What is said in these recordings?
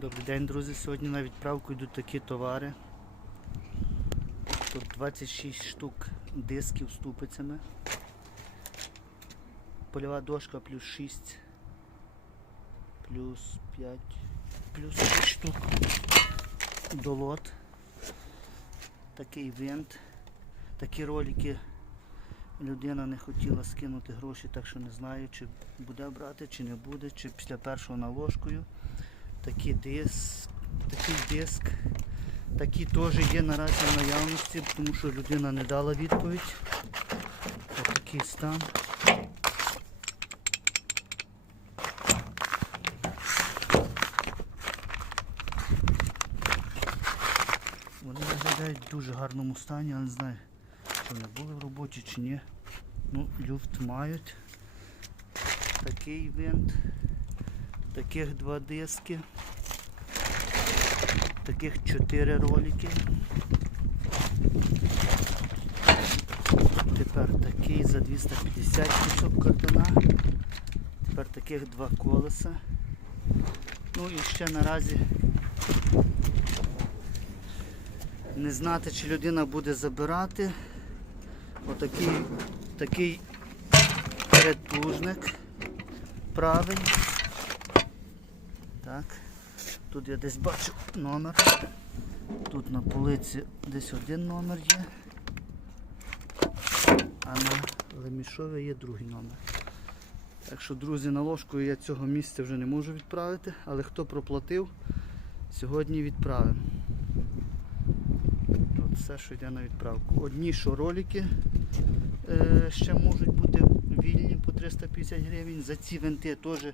Добрий день, друзі. Сьогодні на відправку йдуть такі товари. Тут 26 штук дисків з тупицями. Польова дошка плюс 6, плюс 5, плюс 6 штук. Долот. Такий винт. Такі ролики людина не хотіла скинути гроші, так що не знаю, чи буде брати, чи не буде, чи після першого наложкою. Такий диск, такий диск. Такі теж є наразі в наявності, тому що людина не дала відповідь. Ось такий стан. Вони виглядають в дуже гарному стані, але не знаю, чи вони були в роботі чи ні. Ну, люфт мають. Такий винт. Таких два диски. Таких чотири ролики. Тепер такий за 250 кусок картона. Тепер таких два колеса. Ну і ще наразі не знати, чи людина буде забирати. Отакий такий передплужник правий. Так. Тут я десь бачу номер. Тут на полиці десь один номер є. А на Лемішові є другий номер. Так що, друзі, на ложку я цього місця вже не можу відправити, але хто проплатив, сьогодні відправимо. От все, що йде на відправку. Одні що ролики е, ще можуть бути вільні по 350 гривень. За ці винти теж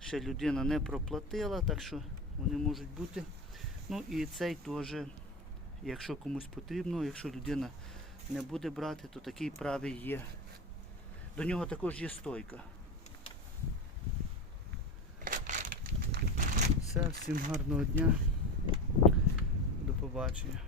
ще людина не проплатила, так що вони можуть бути. Ну і цей теж, якщо комусь потрібно, якщо людина не буде брати, то такий правий є. До нього також є стойка. Все, всім гарного дня. До побачення.